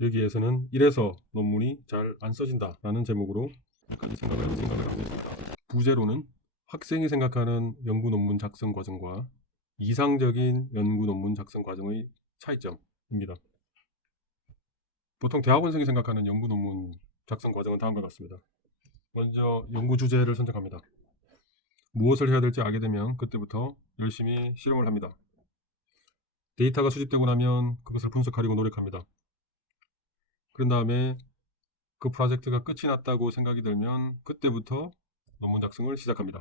여기에서는 이래서 논문이 잘 안 써진다라는 제목으로 여기까지 생각을 생각을 하고 있습니다. 부제로는 학생이 생각하는 연구 논문 작성 과정과 이상적인 연구 논문 작성 과정의 차이점입니다. 보통 대학원생이 생각하는 연구 논문 작성 과정은 다음과 같습니다. 먼저 연구 주제를 선정합니다. 무엇을 해야 될지 알게 되면 그때부터 열심히 실험을 합니다. 데이터가 수집되고 나면 그것을 분석하려고 노력합니다. 그런 다음에 그 프로젝트가 끝이 났다고 생각이 들면 그때부터 논문 작성을 시작합니다.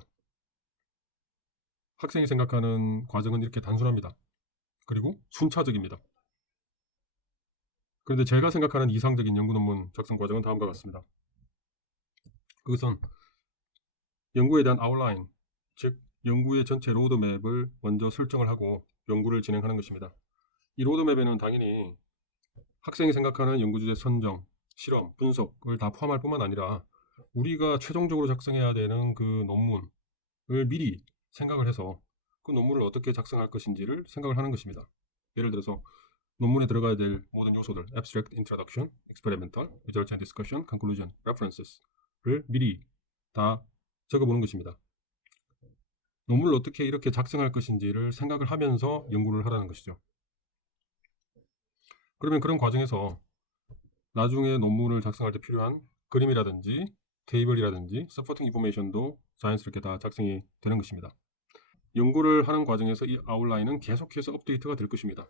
학생이 생각하는 과정은 이렇게 단순합니다. 그리고 순차적입니다. 그런데 제가 생각하는 이상적인 연구 논문 작성 과정은 다음과 같습니다. 그것은 연구에 대한 아웃라인, 즉 연구의 전체 로드맵을 먼저 설정을 하고 연구를 진행하는 것입니다. 이 로드맵에는 당연히 학생이 생각하는 연구 주제 선정, 실험, 분석을 다 포함할 뿐만 아니라 우리가 최종적으로 작성해야 되는 그 논문을 미리 생각을 해서 그 논문을 어떻게 작성할 것인지를 생각을 하는 것입니다. 예를 들어서 논문에 들어가야 될 모든 요소들 abstract, introduction, experimental, results and discussion, conclusion, references를 미리 다 적어보는 것입니다. 논문을 어떻게 이렇게 작성할 것인지를 생각을 하면서 연구를 하라는 것이죠. 그러면 그런 과정에서 나중에 논문을 작성할 때 필요한 그림이라든지 테이블이라든지 서포팅 인포메이션도 자연스럽게 다 작성이 되는 것입니다. 연구를 하는 과정에서 이 아웃라인은 계속해서 업데이트가 될 것입니다.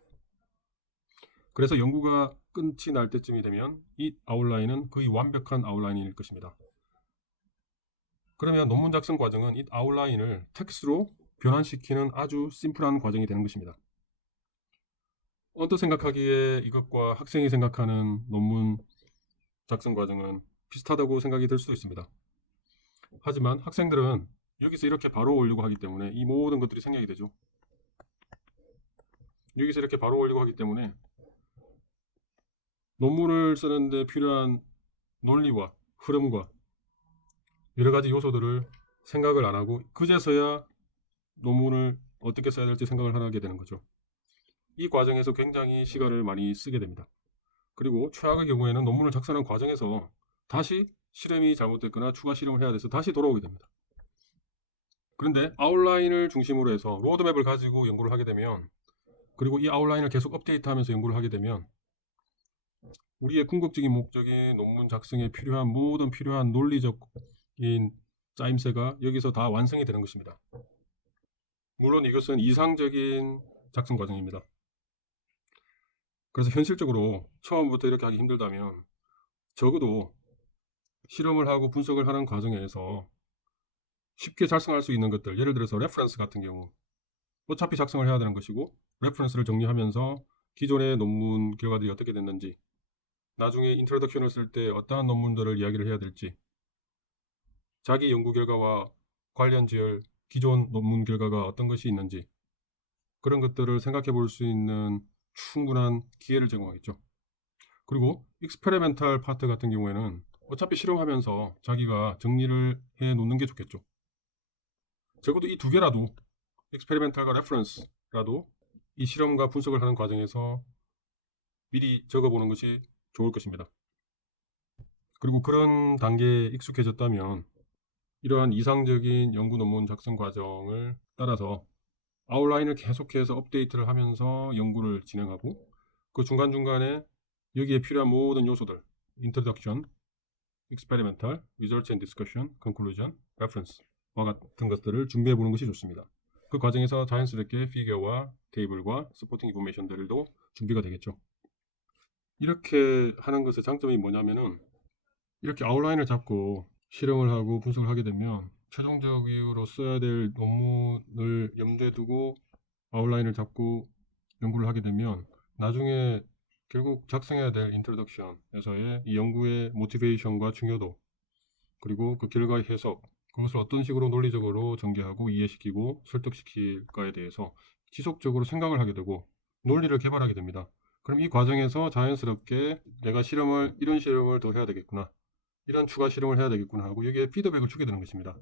그래서 연구가 끝이 날 때쯤이 되면 이 아웃라인은 거의 완벽한 아웃라인일 것입니다. 그러면 논문 작성 과정은 이 아웃라인을 텍스트로 변환시키는 아주 심플한 과정이 되는 것입니다. 언뜻 생각하기에 이것과 학생이 생각하는 논문 작성 과정은 비슷하다고 생각이 들 수도 있습니다. 하지만 학생들은 여기서 이렇게 바로 올리고 하기 때문에 이 모든 것들이 생략이 되죠. 여기서 이렇게 바로 올리고 하기 때문에 논문을 쓰는데 필요한 논리와 흐름과 여러 가지 요소들을 생각을 안 하고 그제서야 논문을 어떻게 써야 될지 생각을 하게 되는 거죠. 이 과정에서 굉장히 시간을 많이 쓰게 됩니다. 그리고 최악의 경우에는 논문을 작성하는 과정에서 다시 실험이 잘못됐거나 추가 실험을 해야 돼서 다시 돌아오게 됩니다. 그런데 아웃라인을 중심으로 해서 로드맵을 가지고 연구를 하게 되면 그리고 이 아웃라인을 계속 업데이트하면서 연구를 하게 되면 우리의 궁극적인 목적인 논문 작성에 필요한 모든 필요한 논리적인 짜임새가 여기서 다 완성이 되는 것입니다. 물론 이것은 이상적인 작성 과정입니다. 그래서 현실적으로 처음부터 이렇게 하기 힘들다면 적어도 실험을 하고 분석을 하는 과정에서 쉽게 작성할 수 있는 것들 예를 들어서 레퍼런스 같은 경우 어차피 작성을 해야 되는 것이고 레퍼런스를 정리하면서 기존의 논문 결과들이 어떻게 됐는지 나중에 인트로덕션을 쓸 때 어떠한 논문들을 이야기를 해야 될지 자기 연구 결과와 관련 지을 기존 논문 결과가 어떤 것이 있는지 그런 것들을 생각해 볼 수 있는 충분한 기회를 제공하겠죠. 그리고 익스페리멘탈 파트 같은 경우에는 어차피 실험하면서 자기가 정리를 해 놓는 게 좋겠죠. 적어도 이 두 개라도 익스페리멘탈과 레퍼런스라도 이 실험과 분석을 하는 과정에서 미리 적어보는 것이 좋을 것입니다. 그리고 그런 단계에 익숙해졌다면 이러한 이상적인 연구 논문 작성 과정을 따라서 아웃라인을 계속해서 업데이트를 하면서 연구를 진행하고 그 중간중간에 여기에 필요한 모든 요소들 인트로덕션, experimental, results and discussion, conclusion, reference와 같은 것들을 준비해 보는 것이 좋습니다. 그 과정에서 자연스럽게 피규어와 테이블과 서포팅 인포메이션들도 준비가 되겠죠. 이렇게 하는 것의 장점이 뭐냐면은 이렇게 아웃라인을 잡고 실험을 하고 분석을 하게 되면 최종적으로 써야 될 논문을 염두에 두고 아웃라인을 잡고 연구를 하게 되면 나중에 결국 작성해야 될 인트로덕션에서의 이 연구의 모티베이션과 중요도 그리고 그 결과의 해석 그것을 어떤 식으로 논리적으로 전개하고 이해시키고 설득시킬까에 대해서 지속적으로 생각을 하게 되고 논리를 개발하게 됩니다. 그럼 이 과정에서 자연스럽게 내가 실험을 이런 실험을 더 해야 되겠구나 이런 추가 실험을 해야 되겠구나 하고 여기에 피드백을 주게 되는 것입니다.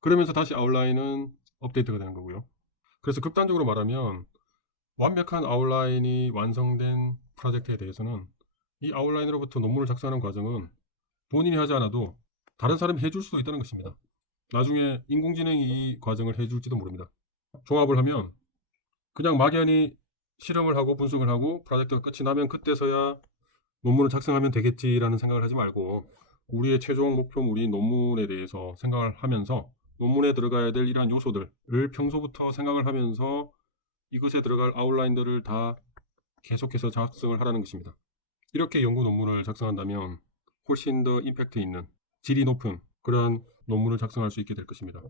그러면서 다시 아웃라인은 업데이트가 되는 거고요. 그래서 극단적으로 말하면 완벽한 아웃라인이 완성된 프로젝트에 대해서는 이 아웃라인으로부터 논문을 작성하는 과정은 본인이 하지 않아도 다른 사람이 해줄 수도 있다는 것입니다. 나중에 인공지능이 이 과정을 해줄지도 모릅니다. 종합을 하면 그냥 막연히 실험을 하고 분석을 하고 프로젝트가 끝이 나면 그때서야 논문을 작성하면 되겠지라는 생각을 하지 말고 우리의 최종 목표물인 논문에 대해서 생각을 하면서 논문에 들어가야 될 이러한 요소들을 평소부터 생각을 하면서 이것에 들어갈 아웃라인들을 다 계속해서 작성을 하라는 것입니다. 이렇게 연구 논문을 작성한다면 훨씬 더 임팩트 있는 질이 높은 그러한 논문을 작성할 수 있게 될 것입니다.